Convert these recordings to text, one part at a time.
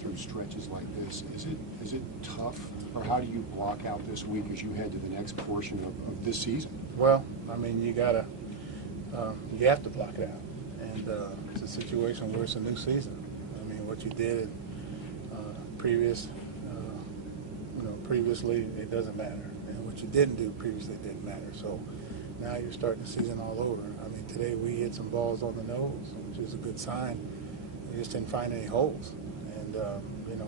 through stretches like this. Is it tough, or how do you block out this week as you head to the next portion of this season? Well, I mean, you have to block it out, and it's a situation where it's a new season. I mean, what you did in previously, it doesn't matter, and what you didn't do previously didn't matter. So now you're starting the season all over. I mean, today we hit some balls on the nose, which is a good sign. We just didn't find any holes, and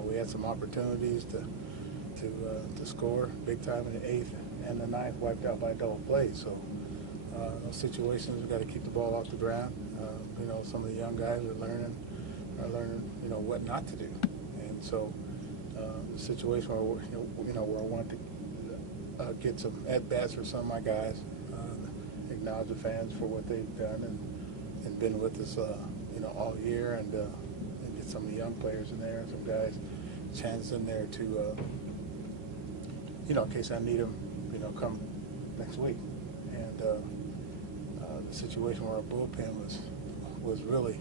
we had some opportunities to score big time in the 8th and the 9th, wiped out by a double play. So those situations, we've got to keep the ball off the ground. Some of the young guys are learning, what not to do. And so the situation where I wanted to get some at-bats for some of my guys, acknowledge the fans for what they've done and been with us, all year, and get some of the young players in there, some guys, chances in there to, in case I need them, come next week. And the situation where our bullpen was really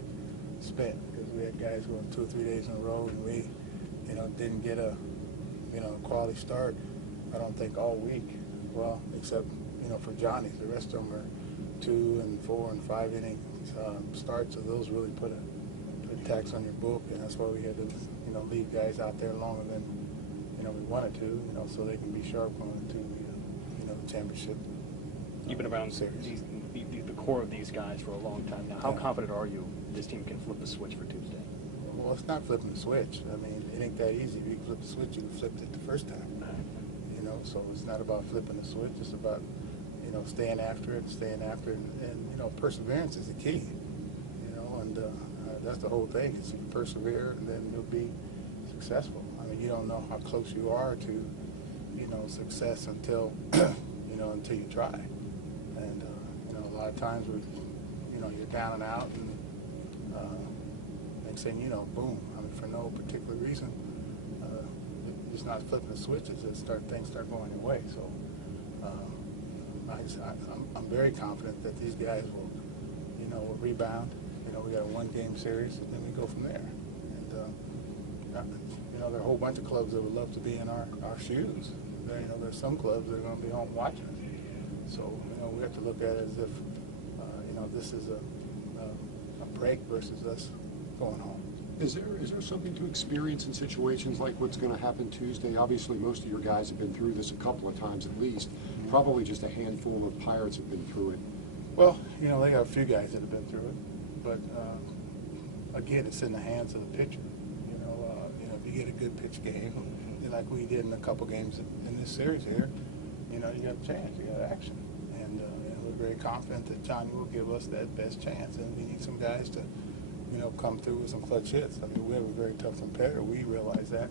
spent because we had guys going 2 or 3 days in a row, and we, didn't get a, quality start. I don't think all week. Well, except for Johnny's, the rest of them are 2 and 4 and 5 inning starts. So those really put a tax on your book, and that's why we had to leave guys out there longer than we wanted to, so they can be sharp going into the championship. You've been around series. The core of these guys for a long time now. How confident are you this team can flip the switch for Tuesday? Well, it's not flipping the switch. I mean, it ain't that easy. If you can flip the switch, you can flip it the first time. So it's not about flipping the switch. It's about, staying after it, and perseverance is the key. And that's the whole thing. Is you persevere, and then you'll be successful. I mean, you don't know how close you are to, success until, until you try. And a lot of times you're down and out, and next thing you know, boom. I mean, for no particular reason, it's not flipping the switch. It's just things start going your way. So I'm very confident that these guys will, will rebound. We got a 1-game series, and then we go from there. And there are a whole bunch of clubs that would love to be in our shoes. There's some clubs that are going to be home watching us. So we have to look at it as if this is a break versus us going home. Is there something to experience in situations like what's going to happen Tuesday? Obviously, most of your guys have been through this a couple of times at least. Probably just a handful of Pirates have been through it. Well, they got a few guys that have been through it, but again, it's in the hands of the pitcher. If you get a good pitch game, like we did in a couple games in this series here, you got a chance, you got action, and we're very confident that Johnny will give us that best chance, and we need some guys to, come through with some clutch hits. I mean, we have a very tough competitor. We realize that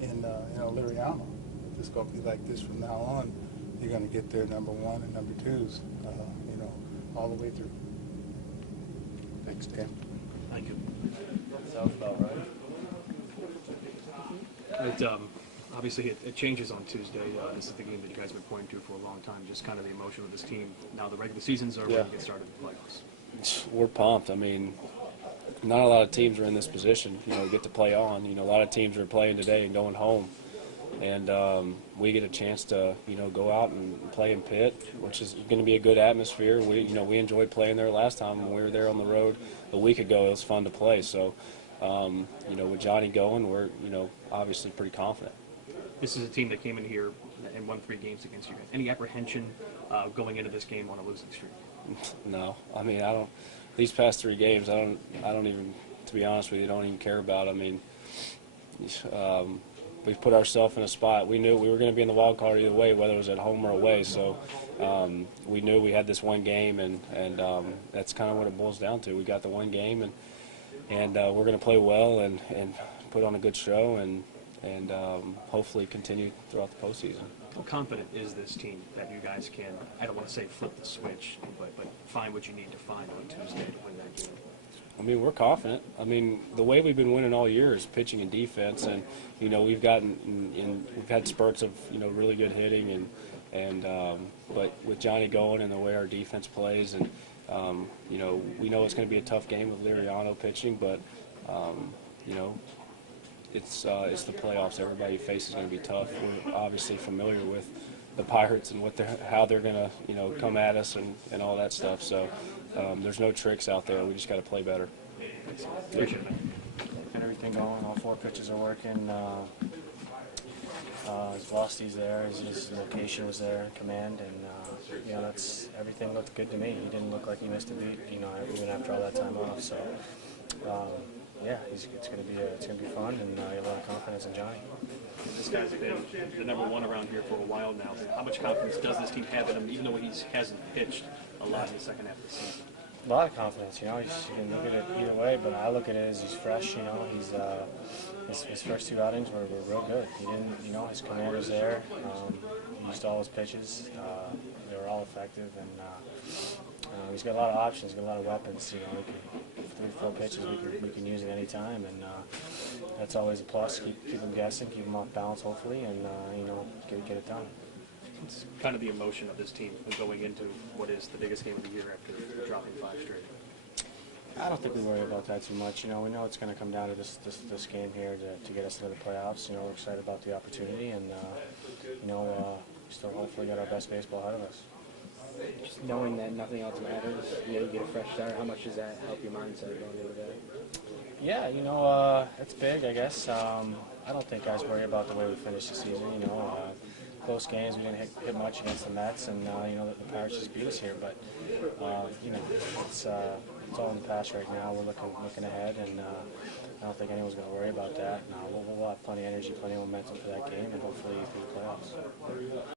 in, Liriano. If it's going to be like this from now on, you're going to get their number 1 and number 2s, all the way through. Thanks, Dan. Thank you. Sounds about right. Obviously, it changes on Tuesday. This is the game that you guys have been pointing to for a long time, just kind of the emotion of this team. Now the regular seasons are ready to get started in the playoffs. We're pumped. I mean, not a lot of teams are in this position, get to play on. A lot of teams are playing today and going home. And we get a chance to, go out and play in Pitt, which is going to be a good atmosphere. We enjoyed playing there last time when we were there on the road a week ago. It was fun to play. So, with Johnny going, we're, obviously pretty confident. This is a team that came in here and won 3 games against you guys. Any apprehension going into this game on a losing streak? No. I mean, I don't. These past 3 games, I don't even, to be honest with you, don't even care about. I mean, we've put ourselves in a spot. We knew we were going to be in the wild card either way, whether it was at home or away. So we knew we had this one game, and that's kind of what it boils down to. We got the one game, and we're going to play well and put on a good show and hopefully continue throughout the postseason. How confident is this team that you guys can, I don't want to say flip the switch, but find what you need to find on Tuesday to win that game? I mean, we're confident. I mean, the way we've been winning all year is pitching and defense, and we've had spurts of really good hitting, but with Johnny going and the way our defense plays, and we know it's going to be a tough game with Liriano pitching, but it's the playoffs. Everybody you face is going to be tough. We're obviously familiar with the Pirates and how they're going to come at us and all that stuff. So there's no tricks out there. We just got to play better. Appreciate it. Got everything going. All 4 pitches are working. His velocity's there. His location was there. Command, and that's everything looked good to me. He didn't look like he missed a beat. Even after all that time off. So yeah, it's gonna be fun, and I have a lot of confidence in Johnny. This guy's been the #1 around here for a while now. How much confidence does this team have in him, even though he hasn't pitched a lot in the second half of the season? A lot of confidence, you can look at it either way, but I look at it as he's fresh, he's, his first 2 outings were real good. He didn't, his command was there, he used all his pitches, they were all effective, and he's got a lot of options, he's got a lot of weapons, 3-4 pitches we can use at any time, and that's always a plus. Keep them guessing, keep them off balance hopefully, and get it done. It's kind of the emotion of this team going into what is the biggest game of the year after dropping 5 straight. I don't think we worry about that too much. We know it's going to come down to this game here to get us into the playoffs. We're excited about the opportunity, and still hopefully got our best baseball ahead of us. Just knowing that nothing else matters, you get a fresh start. How much does that help your mindset going into the day? Yeah, it's big, I guess. I don't think guys worry about the way we finished the season. Close games, we didn't hit much against the Mets, and the Pirates just beat us here. But it's all in the past right now. We're looking ahead, and I don't think anyone's going to worry about that. We'll have plenty of energy, plenty of momentum for that game, and hopefully through the playoffs.